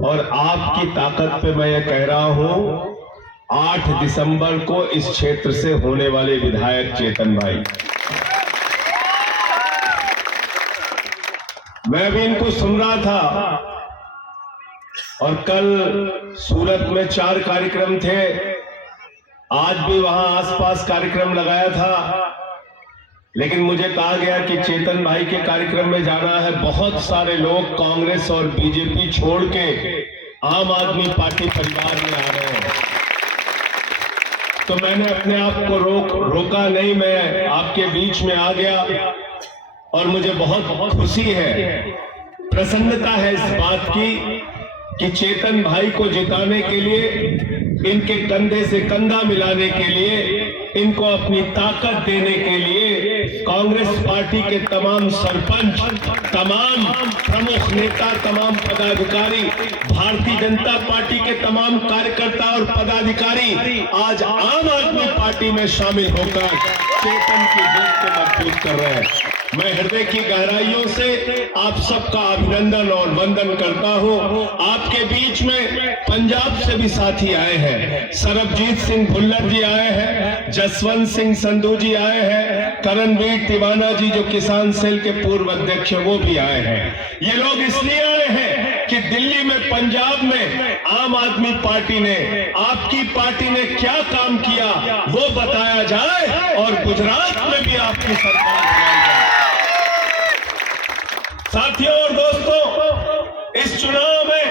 और आपकी ताकत पे मैं ये कह रहा हूं, 8 दिसंबर को इस क्षेत्र से होने वाले विधायक चेतन भाई, मैं भी इनको सुन रहा था और कल सूरत में 4 कार्यक्रम थे, आज भी वहां आसपास कार्यक्रम लगाया था, लेकिन मुझे कहा गया कि चेतन भाई के कार्यक्रम में जाना है। बहुत सारे लोग कांग्रेस और बीजेपी छोड़ के आम आदमी पार्टी परिवार में आ रहे हैं, तो मैंने अपने आप को रोका नहीं, मैं आपके बीच में आ गया और मुझे बहुत खुशी है, प्रसन्नता है इस बात की कि चेतन भाई को जिताने के लिए, इनके कंधे से कंधा मिलाने के लिए, इनको अपनी ताकत देने के लिए कांग्रेस पार्टी के तमाम सरपंच, तमाम प्रमुख नेता, तमाम पदाधिकारी, भारतीय जनता पार्टी के तमाम कार्यकर्ता और पदाधिकारी आज आम आदमी पार्टी में शामिल होकर चेतन की जीत को मजबूत कर रहे हैं। मैं हृदय की गहराइयों से आप सबका अभिनंदन और वंदन करता हूं। आपके बीच में पंजाब से भी साथी आए हैं, सरबजीत सिंह भुल्लर जी आए हैं, जसवंत सिंह संधू जी आए हैं, करणवीर तिवाना जी जो किसान सेल के पूर्व अध्यक्ष वो भी आए हैं। ये लोग इसलिए आए हैं कि दिल्ली में, पंजाब में आम आदमी पार्टी ने, आपकी पार्टी ने क्या काम किया वो बताया जाए और गुजरात में भी आपकी सरकार बनाई जाए। साथियों और दोस्तों, इस चुनाव में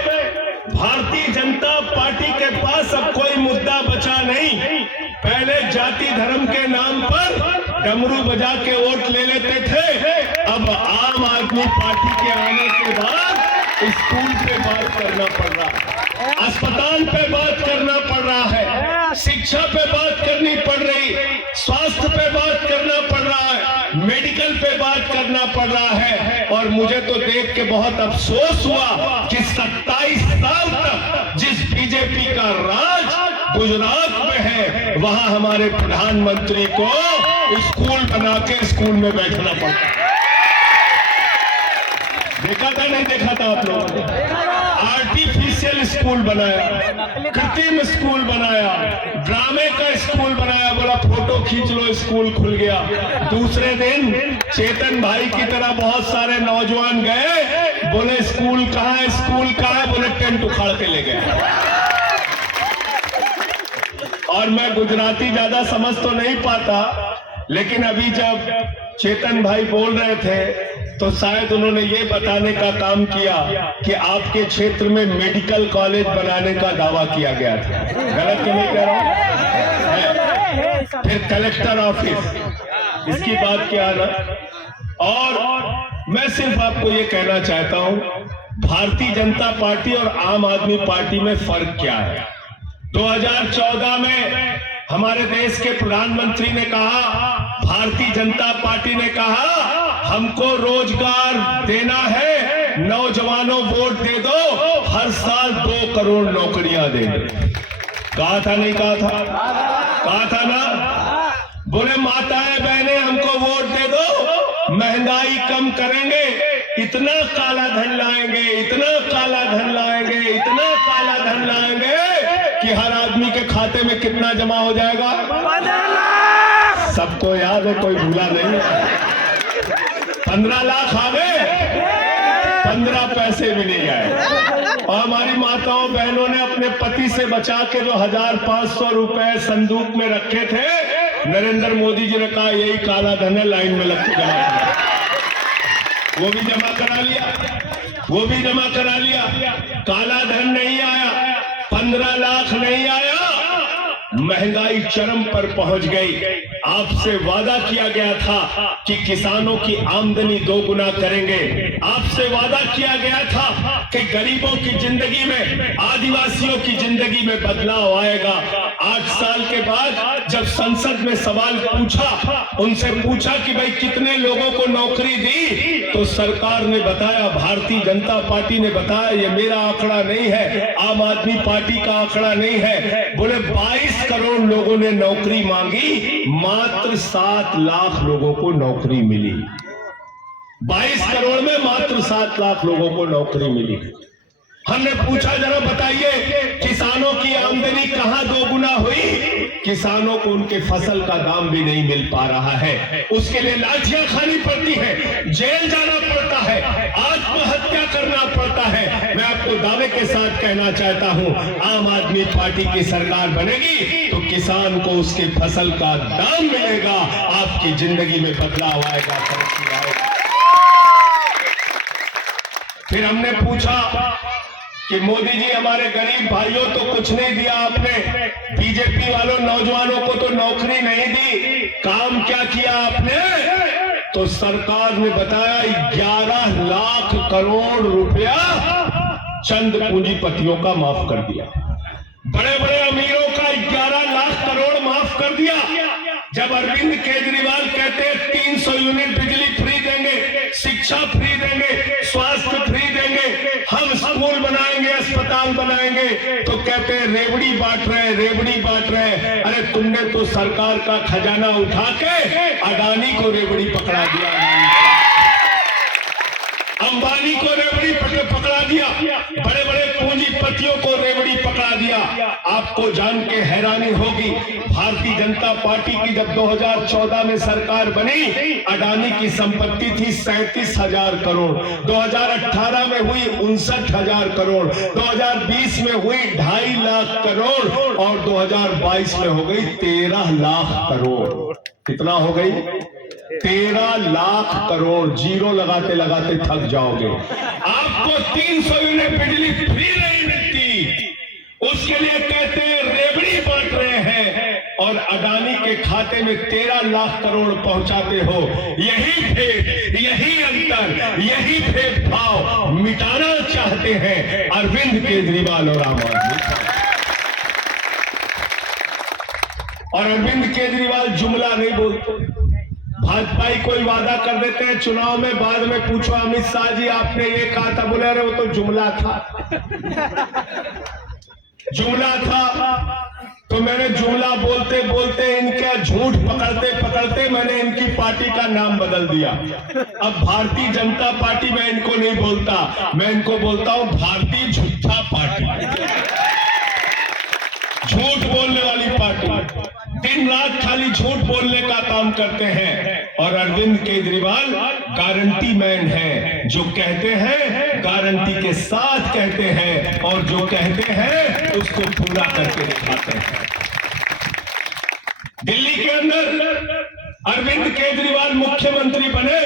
भारतीय जनता पार्टी के पास अब कोई मुद्दा बचा नहीं। पहले जाति धर्म के नाम पर डमरू बजा के वोट ले लेते थे, अब आम आदमी पार्टी के आने के बाद स्कूल पे बात करना पड़ रहा है, अस्पताल पे बात करना पड़ रहा है, शिक्षा पे बात करनी पड़ रही, स्वास्थ्य पे बात करना पड़ रहा है, मेडिकल पे बात करना पड़ रहा है। और मुझे तो देख के बहुत अफसोस हुआ कि 27 साल तक जिस बीजेपी का राज गुजरात में है, वहां हमारे प्रधानमंत्री को स्कूल बना के स्कूल में बैठना पड़ता। देखा था नहीं देखा था आप लोगों ने? आर्टिफिशियल स्कूल बनाया, कृत्रिम स्कूल बनाया, ड्रामे का स्कूल बनाया, बोला फोटो खींच लो स्कूल खुल गया। दूसरे दिन चेतन भाई की तरह बहुत सारे नौजवान गए, बोले स्कूल कहाँ है, स्कूल कहाँ है, बोले टेंट उखाड़ के ले गए। और मैं गुजराती ज्यादा समझ तो नहीं पाता, लेकिन अभी जब चेतन भाई बोल रहे थे तो शायद उन्होंने ये बताने का काम किया कि आपके क्षेत्र में मेडिकल कॉलेज बनाने का दावा किया गया था। गलत तो नहीं कह रहा हूं? फिर कलेक्टर ऑफिस, इसकी बात क्या ना। और मैं सिर्फ आपको ये कहना चाहता हूं, भारतीय जनता पार्टी और आम आदमी पार्टी में फर्क क्या है। 2014 में हमारे देश के प्रधानमंत्री ने कहा, भारतीय जनता पार्टी ने कहा हमको रोजगार देना है, नौजवानों वोट दे दो, हर साल 2 करोड़ नौकरियां देंगे। कहा था नहीं कहा था? कहा था ना? बोले माताएं बहनें हमको वोट दे दो, महंगाई कम करेंगे, इतना काला धन लाएंगे, इतना काला धन लाएंगे, इतना काला धन लाएंगे कि हर आदमी के खाते में कितना जमा हो जाएगा? 15 लाख। सबको याद है, कोई भूला नहीं। 15 लाख आ गए, 15 पैसे भी नहीं आए। और हमारी माताओं बहनों ने अपने पति से बचा के जो 1500 रुपए संदूक में रखे थे, नरेंद्र मोदी जी ने कहा यही काला धन है, लाइन में लग के जमा करा, वो भी जमा करा लिया, वो भी जमा करा लिया। काला धन नहीं आया, 15 लाख नहीं आया, महंगाई चरम पर पहुंच गई। आपसे वादा किया गया था कि किसानों की आमदनी 2 गुना करेंगे, आपसे वादा किया गया था कि गरीबों की जिंदगी में, आदिवासियों की जिंदगी में बदलाव आएगा। 8 साल के बाद जब संसद में सवाल पूछा, उनसे पूछा कि भाई कितने लोगों को नौकरी दी, तो सरकार ने बताया, भारतीय जनता पार्टी ने बताया, ये मेरा आंकड़ा नहीं है, आम आदमी पार्टी का आंकड़ा नहीं है, बोले 22 करोड़ लोगों ने नौकरी मांगी, मात्र 7 लाख लोगों को नौकरी मिली। 22 करोड़ में मात्र 7 लाख लोगों को नौकरी मिली। हमने पूछा जरा बताइए किसानों की आमदनी कहां दोगुना हुई? किसानों को उनके फसल का दाम भी नहीं मिल पा रहा है, उसके लिए लाठियां खानी पड़ती है, जेल जाना पड़ता है, आत्महत्या करना पड़ता है। मैं आपको दावे के साथ कहना चाहता हूं, आम आदमी पार्टी की सरकार बनेगी तो किसान को उसके फसल का दाम मिलेगा, आपकी जिंदगी में बदलाव आएगा, तरक्की आएगा। फिर हमने पूछा कि मोदी जी हमारे गरीब भाइयों तो कुछ नहीं दिया आपने, बीजेपी वालों नौजवानों को तो नौकरी नहीं दी, काम क्या किया आपने? तो सरकार ने बताया 11 लाख करोड़ रुपया चंद पूंजीपतियों का माफ कर दिया, बड़े बड़े अमीरों का 11 लाख करोड़ माफ कर दिया। जब अरविंद केजरीवाल कहते हैं 300 यूनिट बिजली फ्री देंगे, शिक्षा फ्री देंगे, स्वास्थ्य फ्री देंगे, हम स्कूल बनाएंगे, अस्पताल बनाएंगे, तो कहते हैं रेवड़ी बांट रहे, रेवड़ी बांट रहे। अरे तुमने तो सरकार का खजाना उठा के अडानी को रेवड़ी पकड़ा दिया, अंबानी को रेवड़ी पकड़ा दिया, बड़े बड़े पूंजीपतियों को रेवड़ी पकड़ा दिया। आपको जान के हैरानी होगी, भारतीय जनता पार्टी की जब 2014 में सरकार बनी, अडानी की संपत्ति थी 37,000 करोड़, 2018 में हुई 59,000 करोड़, 2020 में हुई 2.5 लाख करोड़ और 2022 में हो गई 13 लाख करोड़। कितना हो गई? 13 लाख करोड़। जीरो लगाते लगाते थक जाओगे। आपको 300 यूनिट बिजली फ्री नहीं मिलती, उसके लिए कहते हैं रेवड़ी बांट रहे हैं और अडानी के खाते में 13 लाख करोड़ पहुंचाते हो। यही भेद, यही अंतर, यही भेदभाव मिटाना चाहते हैं अरविंद केजरीवाल और आम आदमी। और अरविंद केजरीवाल जुमला नहीं बोलते। भाजपा कोई वादा कर देते हैं चुनाव में, बाद में पूछो अमित शाह जी आपने ये कहा था, बोले अरे वो तो जुमला था, जुमला था। तो मैंने जुमला बोलते बोलते इनका झूठ पकड़ते पकड़ते मैंने इनकी पार्टी का नाम बदल दिया। अब भारतीय जनता पार्टी मैं इनको नहीं बोलता, मैं इनको बोलता हूं भारतीय झूठा पार्टी, झूठ बोलने वाली पार्टी। दिन रात खाली झूठ बोलने का काम करते हैं। और अरविंद केजरीवाल गारंटी मैन है, जो कहते हैं गारंटी के साथ कहते हैं और जो कहते हैं उसको पूरा करके दिखाते हैं। दिल्ली के अंदर अरविंद केजरीवाल मुख्यमंत्री बने,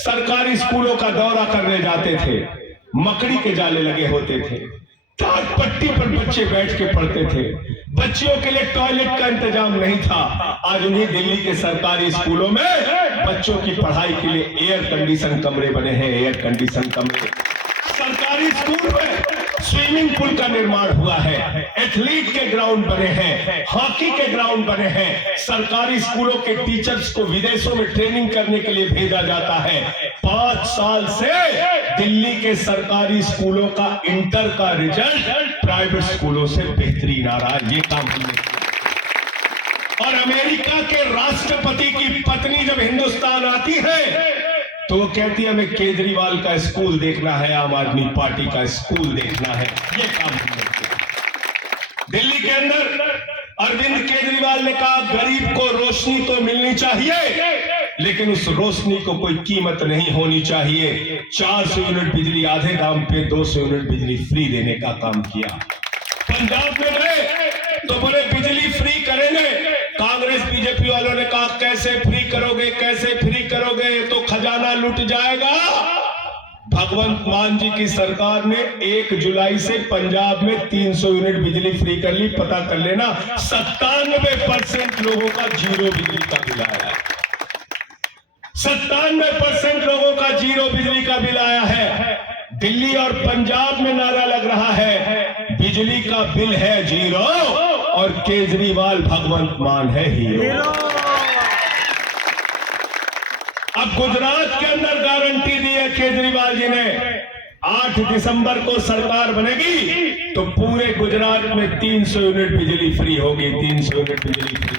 सरकारी स्कूलों का दौरा करने जाते थे, मकड़ी के जाले लगे होते थे, टाट पट्टी पर बच्चे बैठ के पढ़ते थे, बच्चियों के लिए टॉयलेट का इंतजाम नहीं था। आज उन्हीं दिल्ली के सरकारी स्कूलों में बच्चों की पढ़ाई के लिए एयर कंडीशन कमरे बने हैं, एयर कंडीशन कमरे। सरकारी स्कूल में स्विमिंग पूल का निर्माण हुआ है, एथलीट के ग्राउंड बने हैं, हॉकी के ग्राउंड बने हैं। सरकारी स्कूलों के टीचर्स को विदेशों में ट्रेनिंग करने के लिए भेजा जाता है। 5 साल से दिल्ली के सरकारी स्कूलों का इंटर का रिजल्ट प्राइवेट स्कूलों से बेहतरीन आ रहा है। ये काम हमने किया। और अमेरिका के राष्ट्रपति की पत्नी जब हिंदुस्तान आती है तो वो कहती है हमें केजरीवाल का स्कूल देखना है, आम आदमी पार्टी का स्कूल देखना है। ये काम हमने किया। दिल्ली के अंदर अरविंद केजरीवाल ने कहा गरीब को रोशनी तो मिलनी चाहिए, लेकिन उस रोशनी को कोई कीमत नहीं होनी चाहिए। 400 यूनिट बिजली आधे दाम पे 200 यूनिट बिजली फ्री देने का काम किया। पंजाब में गए तो बोले बिजली फ्री करेंगे। कांग्रेस बीजेपी वालों ने कहा कैसे फ्री करोगे, कैसे फ्री करोगे, तो खजाना लुट जाएगा। भगवंत मान जी की सरकार ने 1 जुलाई से पंजाब में 300 यूनिट बिजली फ्री कर ली। पता कर लेना 97% लोगों का जीरो बिजली का बिल आया है। 97% लोगों का जीरो बिजली का बिल आया है। दिल्ली और पंजाब में नारा लग रहा है बिजली का बिल है जीरो और केजरीवाल भगवंत मान है हीरो। अब गुजरात के अंदर गारंटी दी है केजरीवाल जी ने, 8 दिसंबर को सरकार बनेगी तो पूरे गुजरात में 300 यूनिट बिजली फ्री होगी। 300 यूनिट बिजली फ्री।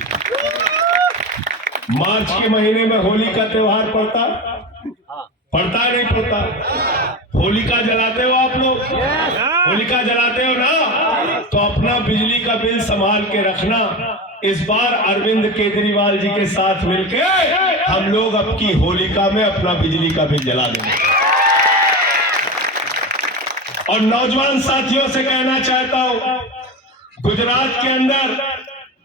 मार्च के महीने में होली का त्योहार पड़ता है नहीं पड़ता? होलिका जलाते हो आप लोग? होलिका जलाते हो ना, तो अपना बिजली का बिल संभाल के रखना। इस बार अरविंद केजरीवाल जी के साथ मिलके हम लोग अब की होलिका में अपना बिजली का बिल जला देंगे। और नौजवान साथियों से कहना चाहता हूं, गुजरात के अंदर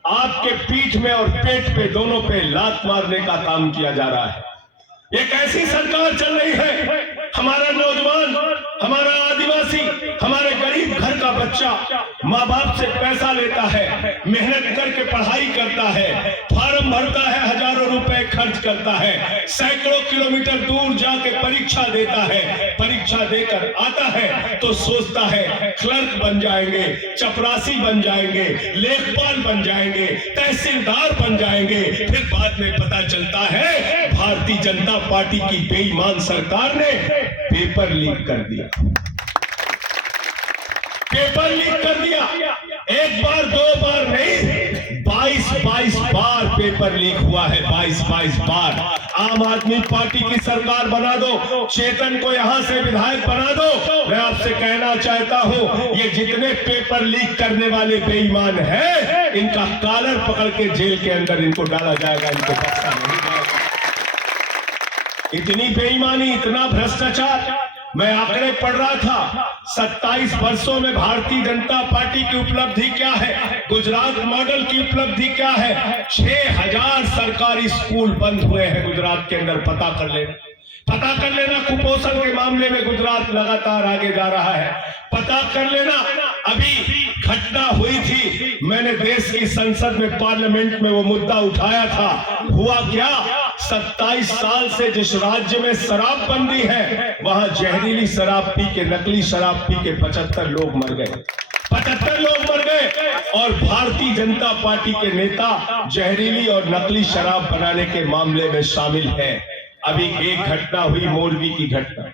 आपके पीठ में और पेट पे, दोनों पे लात मारने का काम किया जा रहा है। ये कैसी सरकार चल रही है? हमारा नौजवान, हमारा आदिवासी, हमारे गरीब घर का बच्चा माँ बाप से पैसा लेता है, मेहनत करके पढ़ाई करता है, फॉर्म भरता है, हजारों रुपए खर्च करता है, सैकड़ों किलोमीटर दूर जाके परीक्षा देता है, परीक्षा देकर आता है तो सोचता है क्लर्क बन जाएंगे, चपरासी बन जाएंगे, लेखपाल बन जाएंगे, तहसीलदार बन जाएंगे। फिर बाद में पता चलता है भारतीय जनता पार्टी की बेईमान सरकार ने पेपर लीक कर दिया, पेपर लीक कर दिया। एक बार दो बार नहीं, 22 बार पेपर लीक हुआ है, 22 बार। आम आदमी पार्टी की सरकार बना दो, चेतन को यहां से विधायक बना दो। मैं आपसे कहना चाहता हूं, ये जितने पेपर लीक करने वाले बेईमान हैं, इनका कॉलर पकड़ के जेल के अंदर इनको डाला जाएगा, इनको बख्शा नहीं जाएगा। इतनी बेईमानी, इतना भ्रष्टाचार। मैं आंकड़े पढ़ रहा था, 27 वर्षों में भारतीय जनता पार्टी की उपलब्धि क्या है, गुजरात मॉडल की उपलब्धि क्या है। 6000 सरकारी स्कूल बंद हुए हैं गुजरात के अंदर। पता कर लेना कुपोषण के मामले में गुजरात लगातार आगे जा रहा है। पता कर लेना, अभी घटना हुई थी, मैंने देश की संसद में, पार्लियामेंट में वो मुद्दा उठाया था। हुआ क्या, 27 साल से जिस राज्य में शराबबंदी है, वहां जहरीली शराब पी के, नकली शराब पी के 75 लोग मर गए, 75 लोग मर गए। और भारतीय जनता पार्टी के नेता जहरीली और नकली शराब बनाने के मामले में शामिल है। अभी एक घटना हुई, मोरबी की घटना,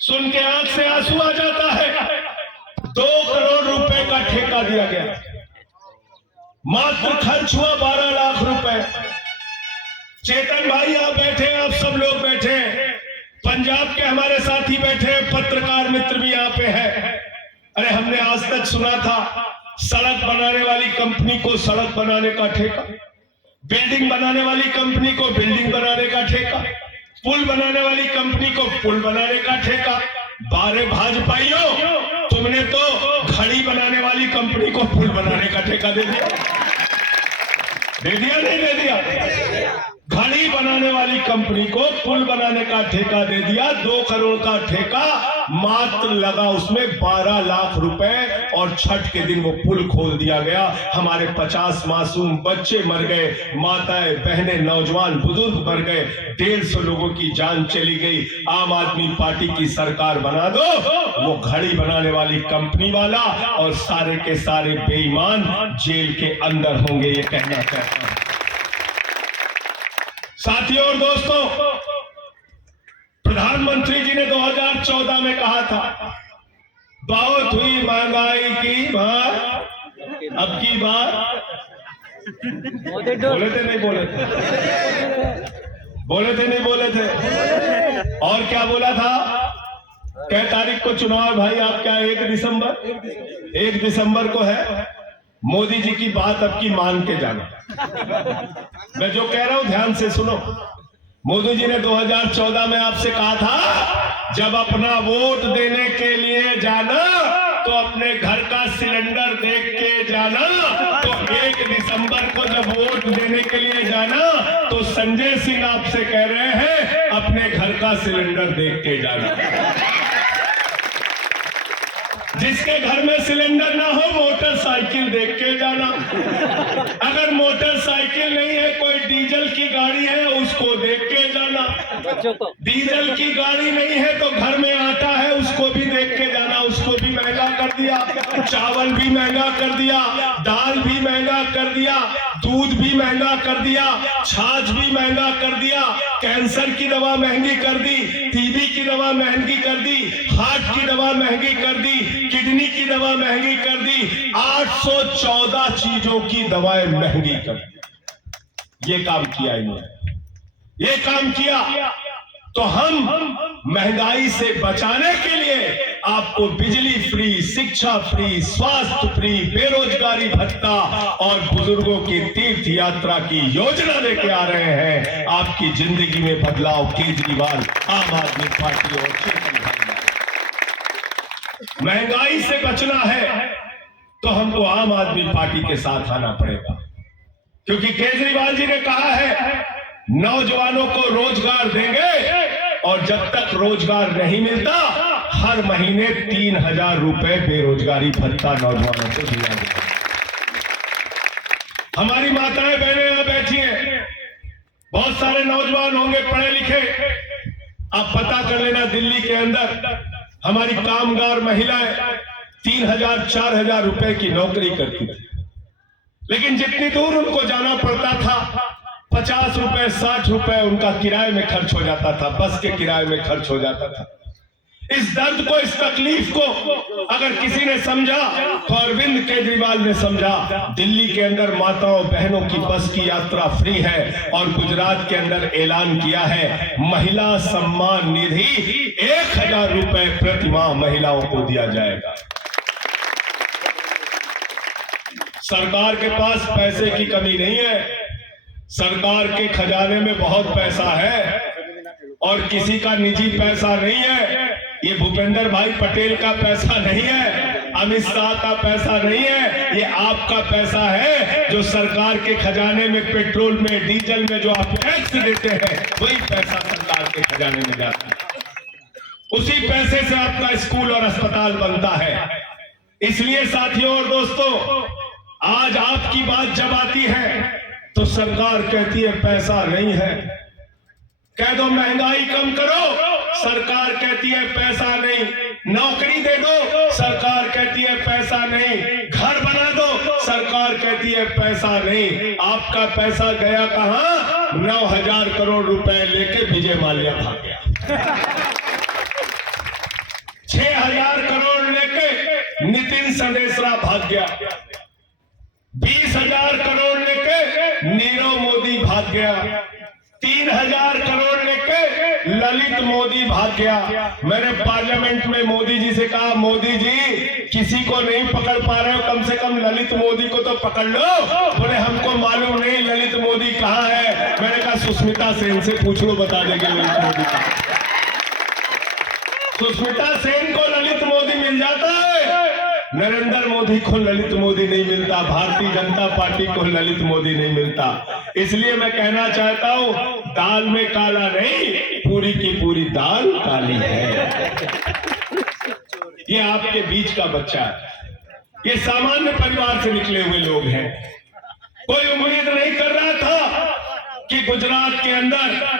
सुन के आंख से आंसू आ जाता है। 2 करोड़ रुपए का ठेका दिया गया, मात्र खर्च हुआ 12 लाख रुपए। चेतन भाई यहाँ बैठे, आप सब लोग बैठे हैं, पंजाब के हमारे साथी बैठे हैं, पत्रकार मित्र भी यहाँ पे है। अरे हमने आज तक सुना था सड़क बनाने वाली कंपनी को सड़क बनाने का ठेका, बिल्डिंग बनाने वाली कंपनी को बिल्डिंग बनाने का ठेका, पुल बनाने वाली कंपनी को पुल बनाने का ठेका। बारे भाजपाइयों, तुमने तो घड़ी बनाने वाली कंपनी को पुल बनाने का ठेका दे दिया, नहीं दे दिया? घड़ी बनाने वाली कंपनी को पुल बनाने का ठेका दे दिया। 2 करोड़ का ठेका मात्र लगा उसमें 12 लाख रुपए, और छठ के दिन वो पुल खोल दिया गया। हमारे 50 मासूम बच्चे मर गए, माताएं बहनें नौजवान बुजुर्ग मर गए, 150 लोगों की जान चली गई। आम आदमी पार्टी की सरकार बना दो, वो घड़ी बनाने वाली कंपनी वाला और सारे के सारे बेईमान जेल के अंदर होंगे, ये कहना चाहता हूं। साथियों और दोस्तों, प्रधानमंत्री जी ने 2014 में कहा था, बहुत हुई महंगाई की बात, अब की बात बोले थे नहीं बोले थे, बोले थे नहीं बोले थे। और क्या बोला था, क्या तारीख को चुनाव भाई आपका? 1 दिसंबर को है। मोदी जी की बात अब की मान के जाना। मैं जो कह रहा हूं ध्यान से सुनो। मोदी जी ने 2014 में आपसे कहा था, जब अपना वोट देने के लिए जाना तो अपने घर का सिलेंडर देख के जाना। तो 1 दिसंबर को जब वोट देने के लिए जाना तो संजय सिंह आपसे कह रहे हैं, अपने घर का सिलेंडर देख के जाना। जिसके घर में सिलेंडर ना हो, मोटरसाइकिल देख के जाना। अगर मोटरसाइकिल नहीं है, कोई डीजल की गाड़ी है, उसको देख के जाना। डीजल की गाड़ी नहीं है तो घर में आटा है, उसको भी देख के जाना। उसको भी महंगा कर दिया, चावल भी महंगा कर दिया, दाल भी महंगा कर दिया, दूध भी महंगा कर दिया, छाछ भी महंगा कर दिया, कैंसर की दवा महंगी कर दी, टीबी की दवा महंगी कर दी, हार्ट की दवा महंगी कर दी, किडनी की दवा महंगी कर दी, 814 चीजों की दवाएं महंगी कर दी। ये काम किया इन्होंने, ये काम किया। तो हम महंगाई से बचाने के लिए आपको बिजली फ्री, शिक्षा फ्री, स्वास्थ्य फ्री, बेरोजगारी भत्ता और बुजुर्गों की तीर्थ यात्रा की योजना लेके आ रहे हैं। आपकी जिंदगी में बदलाव केजरीवाल, आम आदमी पार्टी और चेतन भाई। महंगाई से बचना है तो हमको आम आदमी पार्टी के साथ आना पड़ेगा, क्योंकि केजरीवाल जी ने कहा है नौजवानों को रोजगार देंगे और जब तक रोजगार नहीं मिलता हर महीने 3,000 रुपए बेरोजगारी भत्ता नौजवानों को दिया जाएगा। हमारी माताएं बहनें यहां बैठी हैं, बहुत सारे नौजवान होंगे पढ़े लिखे। आप पता कर लेना, दिल्ली के अंदर हमारी कामगार महिलाएं 3,000 4,000 रुपए की नौकरी करती थी, लेकिन जितनी दूर उनको जाना पड़ता था 50 रुपए 60 रुपए उनका किराए में खर्च हो जाता था, बस के किराए में खर्च हो जाता था। इस दर्द को, इस तकलीफ को अगर किसी ने समझा तो अरविंद केजरीवाल ने समझा। दिल्ली के अंदर माताओं बहनों की बस की यात्रा फ्री है और गुजरात के अंदर ऐलान किया है महिला सम्मान निधि 1,000 रुपए प्रति माह महिलाओं को दिया जाएगा। सरकार के पास पैसे की कमी नहीं है, सरकार के खजाने में बहुत पैसा है और किसी का निजी पैसा नहीं है। ये भूपेंद्र भाई पटेल का पैसा नहीं है, अमित शाह का पैसा नहीं है, ये आपका पैसा है जो सरकार के खजाने में पेट्रोल में डीजल में जो आप टैक्स देते हैं वही पैसा सरकार के खजाने में जाता है। उसी पैसे से आपका स्कूल और अस्पताल बनता है। इसलिए साथियों और दोस्तों, आज आपकी बात जब आती है तो सरकार कहती है पैसा नहीं है। कह दो महंगाई कम करो, सरकार कहती है पैसा नहीं। नौकरी दे दो, सरकार कहती है पैसा नहीं। घर बना दो, सरकार कहती है पैसा नहीं। आपका पैसा गया कहां? 9,000 करोड़ रुपए लेके विजय माल्या भाग गया। 6,000 करोड़ लेके नितिन संदेशरा भाग गया। 20,000 करोड़ लेके नीरव मोदी भाग गया। 3,000 करोड़ लेके ललित मोदी भाग गया। मैंने पार्लियामेंट में मोदी जी से कहा, मोदी जी किसी को नहीं पकड़ पा रहे हो, कम से कम ललित मोदी को तो पकड़ लो। बोले हमको मालूम नहीं ललित मोदी कहाँ है। मैंने कहा सुष्मिता सेन से पूछ लो, बता देंगे ललित मोदी कहाँ। सुष्मिता सेन को ललित मोदी मिल जाता है, नरेंद्र मोदी को ललित मोदी नहीं मिलता, भारतीय जनता पार्टी को ललित मोदी नहीं मिलता। इसलिए मैं कहना चाहता हूं, दाल में काला नहीं, पूरी की पूरी दाल काली है। ये आपके बीच का बच्चा है, ये सामान्य परिवार से निकले हुए लोग हैं। कोई उम्मीद नहीं कर रहा था कि गुजरात के अंदर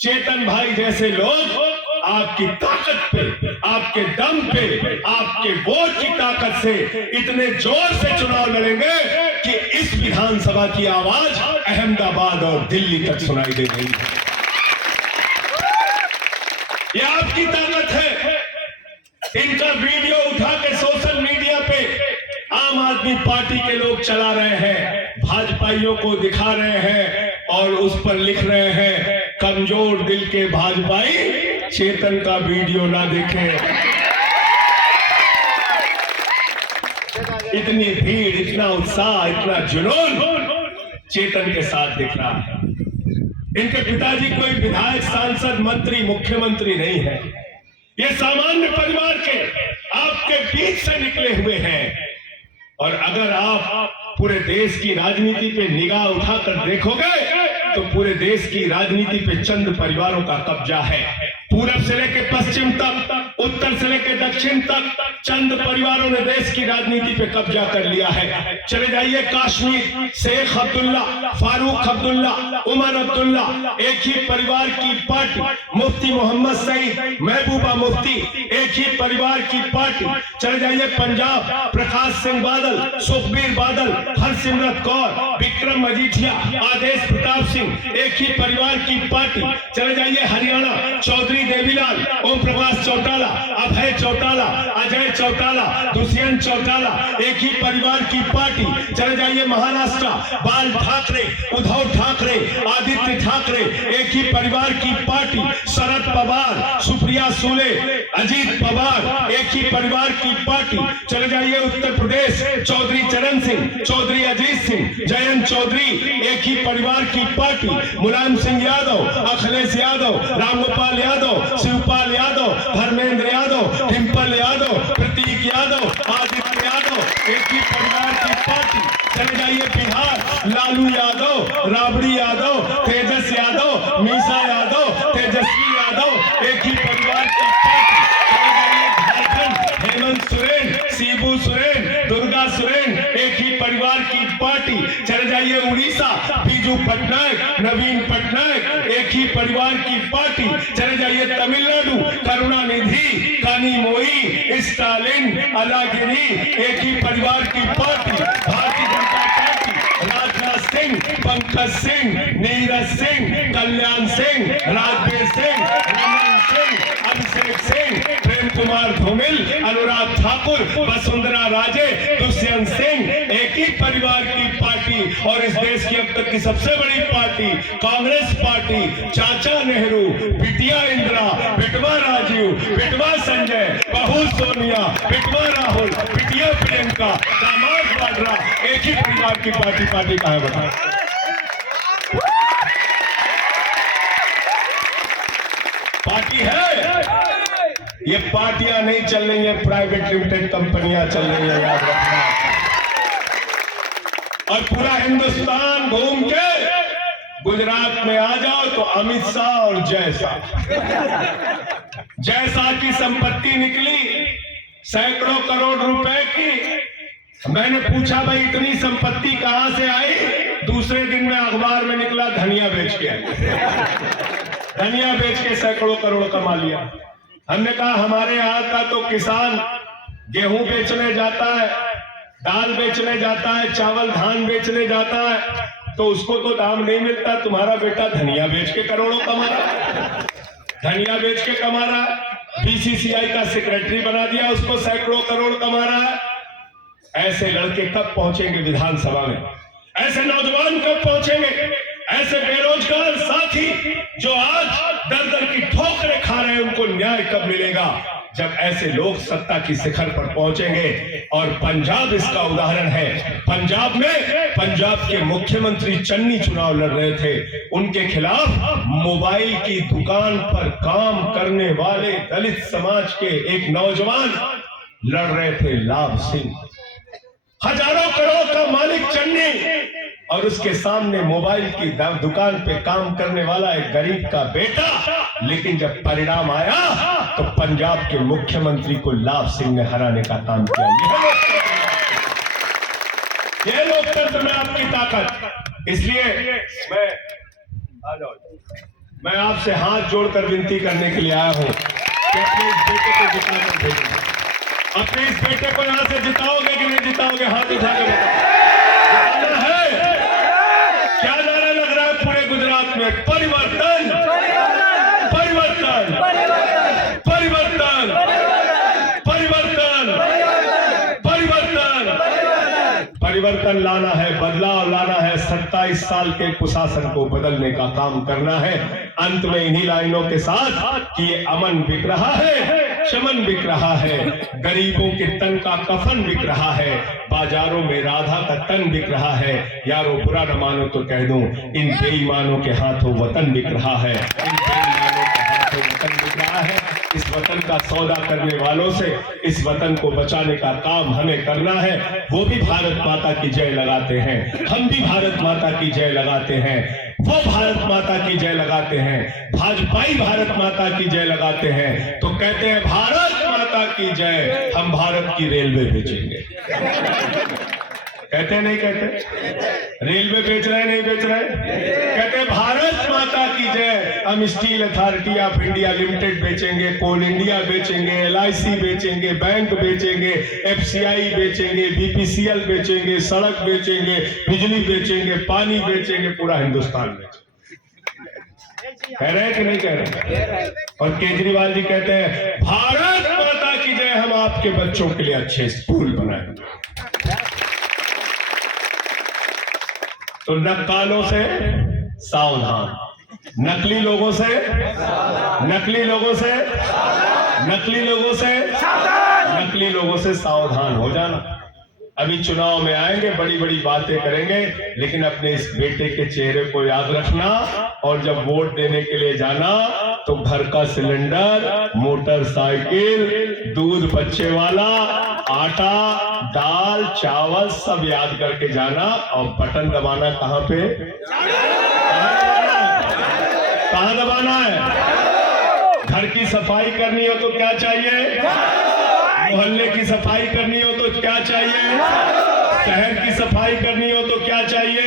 चेतन भाई जैसे लोग आपकी ताकत पे, आपके दम पे, आपके वोट की ताकत से इतने जोर से चुनाव लड़ेंगे कि इस विधानसभा की आवाज अहमदाबाद और दिल्ली तक सुनाई दे रही है। ये आपकी ताकत है। इनका वीडियो उठा के सोशल मीडिया पे आम आदमी पार्टी के लोग चला रहे हैं, भाजपाइयों को दिखा रहे हैं और उस पर लिख रहे हैं कमजोर दिल के भाजपाई चेतन का वीडियो ना देखें। इतनी भीड़, इतना उत्साह, इतना जुनून चेतन के साथ दिख रहा है। इनके पिताजी कोई विधायक, सांसद, मंत्री, मुख्यमंत्री नहीं है। ये सामान्य परिवार के आपके बीच से निकले हुए हैं। और अगर आप पूरे देश की राजनीति पे निगाह उठाकर देखोगे तो पूरे देश की राजनीति पे चंद परिवारों का कब्जा है। पूरब से लेकर पश्चिम तक, उत्तर से लेकर दक्षिण तक चंद परिवारों ने देश की राजनीति पे कब्जा कर लिया है। चले जाइए कश्मीर, शेख अब्दुल्ला, फारूक अब्दुल्ला, उमर अब्दुल्ला, एक ही परिवार की पार्टी। मुफ्ती मोहम्मद सईद, महबूबा मुफ्ती, एक ही परिवार की पार्टी। चले जाइए पंजाब, प्रकाश सिंह बादल, सुखबीर बादल, हरसिमरत कौर, विक्रम मजीठिया, आदेश प्रताप सिंह, एक ही परिवार की पार्टी। चले जाइए हरियाणा, चौधरी देवीलाल, ओम प्रकाश चौटाला, अभय चौटाला, अजय चौटाला, दुष्यंत रतन चौटाला एक ही परिवार की पार्टी। चले जाइए महाराष्ट्र, बाल ठाकरे, उद्धव ठाकरे, आदित्य ठाकरे एक ही परिवार की पार्टी। शरद पवार, सुप्रिया सुले, अजीत पवार एक ही परिवार की पार्टी। चले जाइए उत्तर प्रदेश, चौधरी चरण सिंह, चौधरी अजीत सिंह, जयंत चौधरी एक ही परिवार की पार्टी। मुलायम सिंह यादव, अखिलेश यादव, रामगोपाल यादव, शिवपाल यादव, धर्मेंद्र यादव, डिम्पल यादव, प्रतीक यादव, आदित्य यादव एक ही परिवार की पार्टी। चले जाइए बिहार, लालू यादव, राबड़ी यादव, तेजस यादव, मीसा यादव, तेजस्वी यादव एक ही परिवार की पार्टी। चले जाइए झारखंड, हेमंत सोरेन, शिबू सोरेन, दुर्गा सोरेन एक ही परिवार की पार्टी। चले जाइए उड़ीसा, बीजू पटनायक, नवीन पटनायक एक ही परिवार की पार्टी। चले जाइए तमिलनाडु, करुणानिधि, कानीमोई, स्टालिन, अलागिरी एक ही परिवार की पार्टी। भारतीय जनता पार्टी, राजनाथ सिंह, पंकज सिंह, नीरज सिंह, कल्याण सिंह, राजवीर सिंह, रमन सिंह, अभिषेक सिंह, प्रेम कुमार धूमिल, अनुराग ठाकुर, वसुंधरा राजे, दुष्यंत सिंह एक ही परिवार की पार्टी। और इस देश की अब तक की सबसे बड़ी पार्टी कांग्रेस पार्टी, चाचा नेहरू, बिटिया इंदिरा, बेटवा राजीव, बेटवा संजय, बहू सोनिया, बेटवा राहुल, बिटिया प्रियंका, दामाद वाड्रा एक ही परिवार की पार्टी। पार्टी कहाँ है बताओ? पार्टी है। ये पार्टियां नहीं चल रही है, प्राइवेट लिमिटेड कंपनियां चल रही है, याद रखना। और पूरा हिंदुस्तान घूम के गुजरात में आ जाओ तो अमित शाह और जय शाह की संपत्ति निकली सैकड़ों करोड़ रुपए की। मैंने पूछा भाई इतनी संपत्ति कहां से आई? दूसरे दिन में अखबार में निकला धनिया बेच के, धनिया बेच के सैकड़ों करोड़ कमा लिया। हमने कहा हमारे यहाँ का तो किसान गेहूं बेचने जाता है, दाल बेचने जाता है, चावल धान बेचने जाता है, तो उसको तो दाम नहीं मिलता। तुम्हारा बेटा धनिया बेच के करोड़ों कमा रहा है, धनिया बेच के कमा रहा है। बीसीसीआई का सेक्रेटरी बना दिया, उसको सैकड़ों करोड़ कमा रहा है। ऐसे लड़के कब पहुंचेंगे विधानसभा में? ऐसे नौजवान कब पहुंचेंगे? ऐसे बेरोजगार साथी जो आज दर दर की ठोकरें खा रहे हैं, उनको न्याय कब मिलेगा? जब ऐसे लोग सत्ता की शिखर पर पहुंचेंगे। और पंजाब इसका उदाहरण है। पंजाब में पंजाब के मुख्यमंत्री चन्नी चुनाव लड़ रहे थे, उनके खिलाफ मोबाइल की दुकान पर काम करने वाले दलित समाज के एक नौजवान लड़ रहे थे, लाभ सिंह। हजारों करोड़ का मालिक चन्नी और उसके सामने मोबाइल की दुकान पे काम करने वाला एक गरीब का बेटा। लेकिन जब परिणाम आया तो पंजाब के मुख्यमंत्री को लाभ सिंह ने हराने का काम किया। ये लोकतंत्र में आपकी ताकत। इसलिए मैं आपसे हाथ जोड़कर विनती करने के लिए आया हूं कि अपने इस बेटे को जिताकर भेजें। अपने इस बेटे को यहां से जिताओगे कि नहीं जिताओगे? हाथ उठा के जिताना है। क्या नारा लग रहा है पूरे गुजरात में? परिवर्तन, परिवर्तन, परिवर्तन, परिवर्तन, परिवर्तन। परिवर्तन लाना है, बदलाव लाना है। 27 साल के कुशासन को बदलने का काम करना है। अंत में इन्हीं लाइनों के साथ कि ये अमन बिक रहा है, चमन बिक रहा है, गरीबों के तन का कफन बिक रहा है, बाजारों में राधा का तन बिक रहा है। यारो बुरा न मानो तो कह दूं, इन बेईमानों के हाथों वतन बिक रहा है, इन बेईमानों के हाथों वतन बिक रहा है। इस वतन का सौदा करने वालों से इस वतन को बचाने का काम हमें करना है। वो भी भारत माता की जय लगाते हैं, हम भी भारत माता की जय लगाते हैं, वो भारत माता की जय लगाते हैं, भाजपाई भारत माता की जय लगाते हैं। तो कहते हैं भारत माता की जय, हम भारत की रेलवे बेचेंगे। कहते नहीं कहते? रेलवे बेच रहे नहीं बेच रहे? कहते भारत माता की जय, हम steel authority of India limited बेचेंगे, कोल इंडिया बेचेंगे, LIC बेचेंगे, बैंक बेचेंगे, FCI बेचेंगे, BPCL बेचेंगे, सड़क बेचेंगे, बिजली बेचेंगे, पानी बेचेंगे, पूरा हिंदुस्तान बेचेंगे। कह रहे हैं कि नहीं कह रहे? और केजरीवाल जी कहते हैं भारत माता की जय, हम आपके बच्चों के लिए अच्छे स्कूल बनाएंगे। तो नक्कालों से सावधान, नकली लोगों से नकली लोगों से सावधान हो जाना। अभी चुनाव में आएंगे, बड़ी बड़ी बातें करेंगे, लेकिन अपने इस बेटे के चेहरे को याद रखना। और जब वोट देने के लिए जाना तो घर का सिलेंडर, मोटरसाइकिल, दूध बच्चे वाला, आटा, दाल, चावल सब याद करके जाना। और बटन दबाना कहाँ पे, कहाँ दबाना है? घर की सफाई करनी हो तो क्या चाहिए? मोहल्ले की सफाई करनी हो तो क्या चाहिए? शहर की सफाई करनी हो तो क्या चाहिए?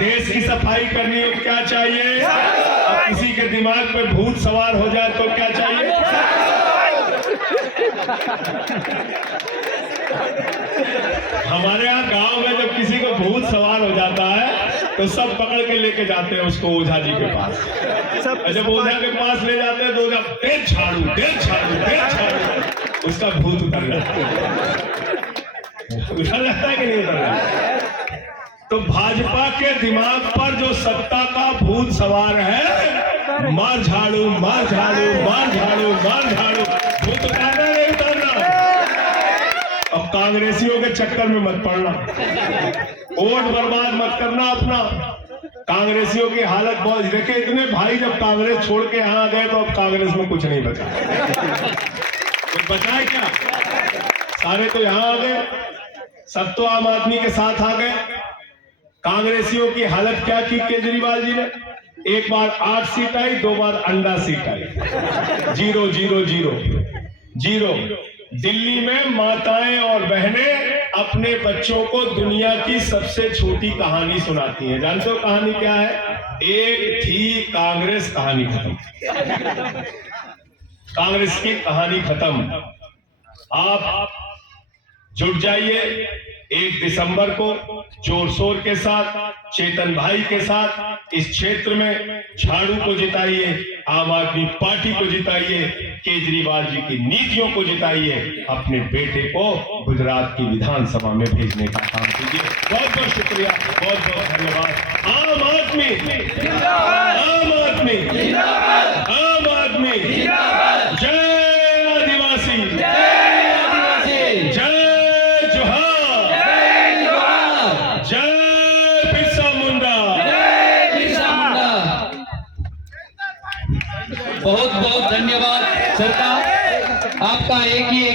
देश की सफाई करनी हो क्या चाहिए? और किसी के दिमाग पे भूत सवार हो जाए तो क्या चाहिए? हमारे यहाँ गांव में जब किसी को भूत सवार हो जाता है तो सब पकड़ के लेके जाते हैं उसको ओझा जी के पास। जब ओझा के पास ले जाते हैं तो ओझा तेज झाड़ू, उसका भूत उतर जाता है। उतर जाता है कि नहीं उतर जाता? तो भाजपा के दिमाग पर जो सत्ता का भूत सवार है, मार झाड़ू, मार झाड़ू, मार झाड़ू, मार झाड़ू, भूत उतारना नहीं उतारना। अब कांग्रेसियों के चक्कर में मत पड़ना, वोट बर्बाद मत करना अपना। कांग्रेसियों की हालत बहुत, देखिए इतने भाई जब कांग्रेस छोड़ के यहाँ गए तो अब कांग्रेस में कुछ नहीं बचा। कुछ बचा है क्या? सारे तो यहाँ आ गए, सब तो आम आदमी के साथ आ गए। कांग्रेसियों की हालत क्या की केजरीवाल जी ने? एक बार 8 सीट आई, 2 बार अंडा सीट आई, 0 0 0 0। दिल्ली में माताएं और बहनें अपने बच्चों को दुनिया की सबसे छोटी कहानी सुनाती हैं। जानते हो कहानी क्या है? एक थी कांग्रेस, कहानी खत्म। कांग्रेस की कहानी खत्म। आप जुट जाइए 1 दिसंबर को जोर शोर के साथ, चेतन भाई के साथ इस क्षेत्र में झाड़ू को जिताइए, आम आदमी पार्टी को जिताइए, केजरीवाल जी की नीतियों को जिताइए, अपने बेटे को गुजरात की विधानसभा में भेजने का काम कीजिए। बहुत बहुत शुक्रिया, बहुत बहुत धन्यवाद। आम आदमी, आम आदमी, आम आदमी, जय आदिवासी, बहुत बहुत धन्यवाद सरकार, आपका एक ही